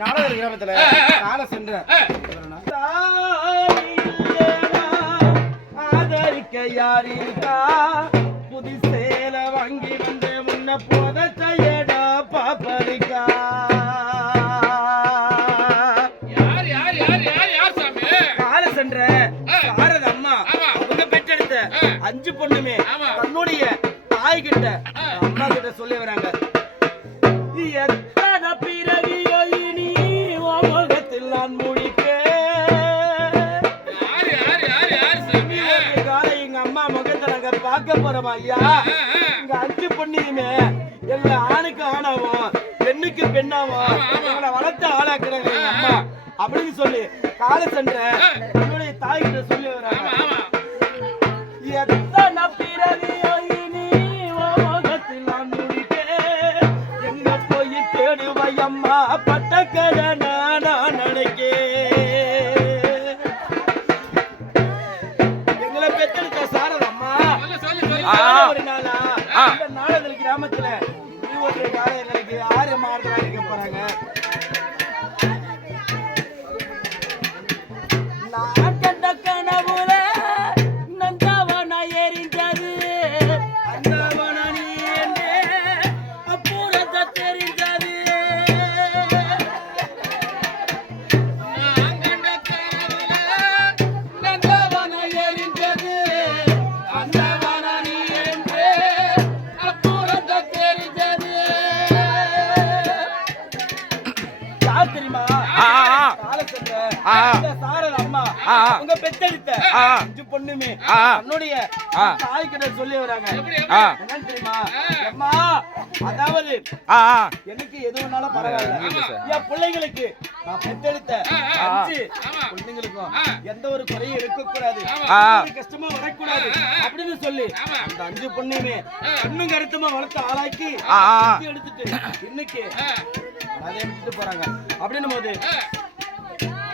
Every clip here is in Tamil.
நாடக கிராமத்துல கால சென்ற ஆதரிக்க யாரிக்கா புது சேல வாங்கி வந்து முன்ன போத செய்யடா பாப்பரிக்கா கால சென்ற சாரத அம்மா அவங்க பெற்றெடுத்த 5 பொண்ணுமே தன்னுடைய தாய் கிட்ட அம்மா கிட்ட சொல்லி வராங்க எத்தனை பிறவியோ இனி உலகத்தில் நான் முடிப்பேன் எங்க அம்மா முகத்தை நாங்க பார்க்க போறோம் ஐயா இங்க 5 பொண்ணுமே எல்லா ஆணுக்கு ஆணாவும் பெண்ணுக்கு பெண்ணாவும் எங்களை வளர்த்து ஆளாக்குறாங்க எங்க அம்மா அப்படின்னு சொல்லி கால சென்ற என்னுடைய தாய் கிட்ட சொல்லி வராங்க எத்தனை பிறவியோ இனி உலகத்தில் நான் முடிப்பேன் எங்க போய் தேடுவாய் அம்மா பட்டக்கதை நான் நினைக்கே எங்களை பெற்றெடுத்த சாரத அம்மா ஒரு நாளா இந்த நாடக கிராமத்துல ஒரு காலம் எங்களுக்கு 6 மாதம் இருக்க போறாங்க நான் கண்ட கனவுல நந்தவன எரிஞ்சது அந்தவன நீ அப்புறத்தை தெரிஞ்சது நான் கண்ட கனவுல நந்தவன எரிஞ்சது அந்தவன நீ அப்புறத்தை தெரிஞ்சது யார் தெரியுமா சாரத அம்மா உங்க பெத்தெடுத்த 5 பொண்ணுமே தன்னுடைய தாய் கிட்ட சொல்லி வராங்க என்னன்னு தெரியுமா அம்மா அதாவது எனக்கு எதுனாலும் பரவாயில்ல என் பிள்ளைங்களுக்கு நான் பெத்தெடுத்த 5 பொண்ணுங்களுக்கும் எந்த ஒரு குறையும் இருக்கக்கூடாது கஷ்டமா வரக்கூடாது அப்படின்னு சொல்லி அந்த 5 பொண்ணுமே கண்ணும் கருத்துமா வளர்த்து ஆளாக்கி எடுத்துட்டு இன்னைக்கு அதை எடுத்துட்டு போறாங்க அப்படின்னும் போது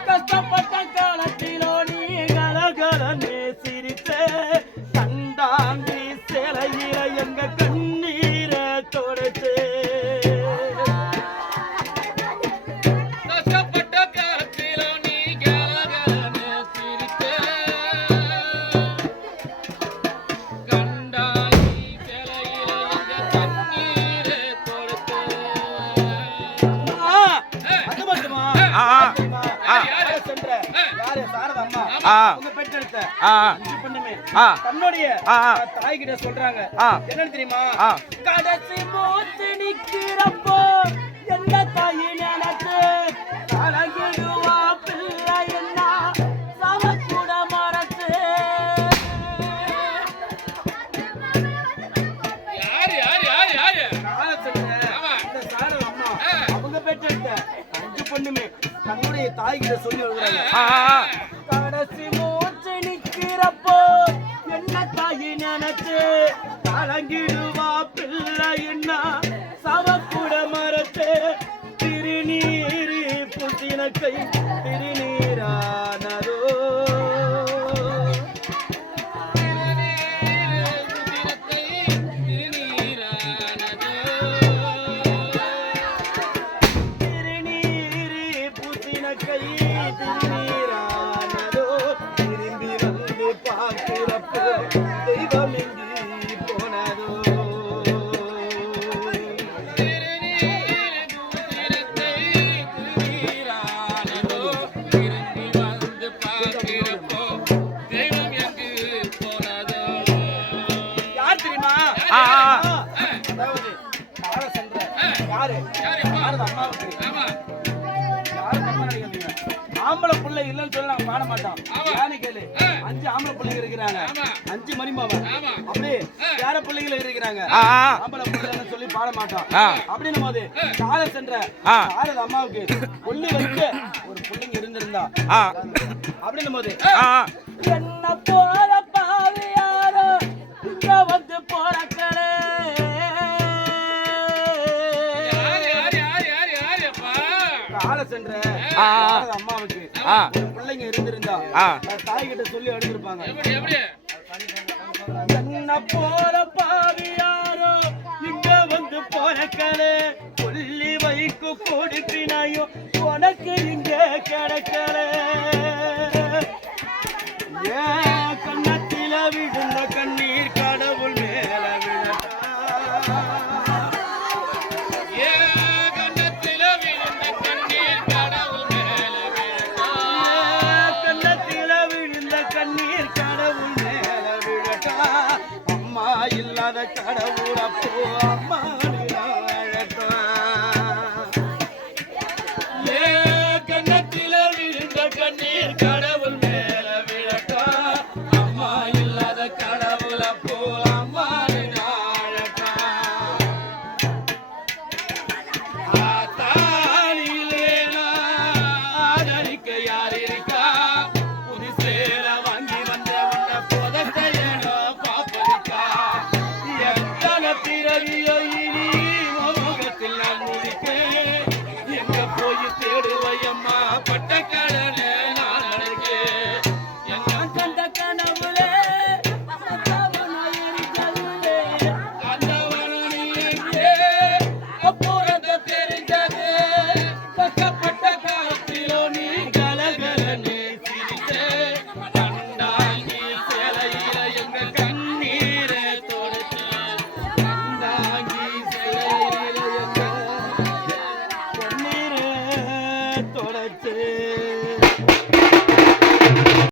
கஷ்டப்பட்ட காலத்திலோ நீ கலகலன்னு சிரித்த கண்டாண்டி சிலையில எங்க கண்ணீரை தொடச்சு கஷ்டப்பட்ட காலத்திலோ நீ கலகலன்னு சிரித்த கண்டாண்டி சிலையில எங்க கண்ணீரை தொடச்சு அது மட்டுமா தன்னுடைய தாய் கிட்ட சொல்றாங்க என்னன்னு தெரியுமா கடைசி மூச்சு நிக்கிறப்போ என்ன தாய் நினைச்சு கலங்கிடுவா பிள்ளை என்ன சமக்கூட மறச்சு சாரத அம்மா அவங்க பெற்றெடுத்த 5 பொண்ணுமே தன்னுடைய தாய் கிட்ட சொல்லி வருகிறாங்க கடைசி மூச்சு நிக்கிறப்போ என்ன தாய் நினைச்சு கலங்கிடுவா பிள்ளை என்ன சவக்கூட மரத்து திருநீரு புத்தின கை திருநீரானதோ தெய்வம் எங்கி போனதோ யார் தெரியுமா அதாவது கால சென்ற யாரு அம்மாவுக்கு ஆம்பளை பிள்ளை இல்லைன்னு சொல்லி நாங்க பாட மாட்டோம் யானு கேளு 5 ஆம்பளை பிள்ளைங்க இருக்கிறாங்க 5 மணிமாவன் அப்படியே வேற பிள்ளைகள் இருக்கிறாங்க ஆம்பளை பிள்ளைன்னு சொல்லி பாட மாட்டோம் அப்படின்னும் போது கால சென்ற சாரத அம்மாவுக்கு கொல்லி வந்து ஒரு பிள்ளைங்க இருந்திருந்தா அப்படின்னும் போது என்ன போற பாவி யாரோ இங்க வந்து போறக்கலே கால சென்ற அம்மாவுக்கு பிள்ளைங்க இருந்திருந்தா தாய் கிட்ட சொல்லி எடுத்திருப்பாங்க என்ன போல பாவியாரோ இங்க வந்து போறக்கலே கொல்லி வைக்கு கொடுப்பினாயோ எனக்கு இங்க கிடைக்கல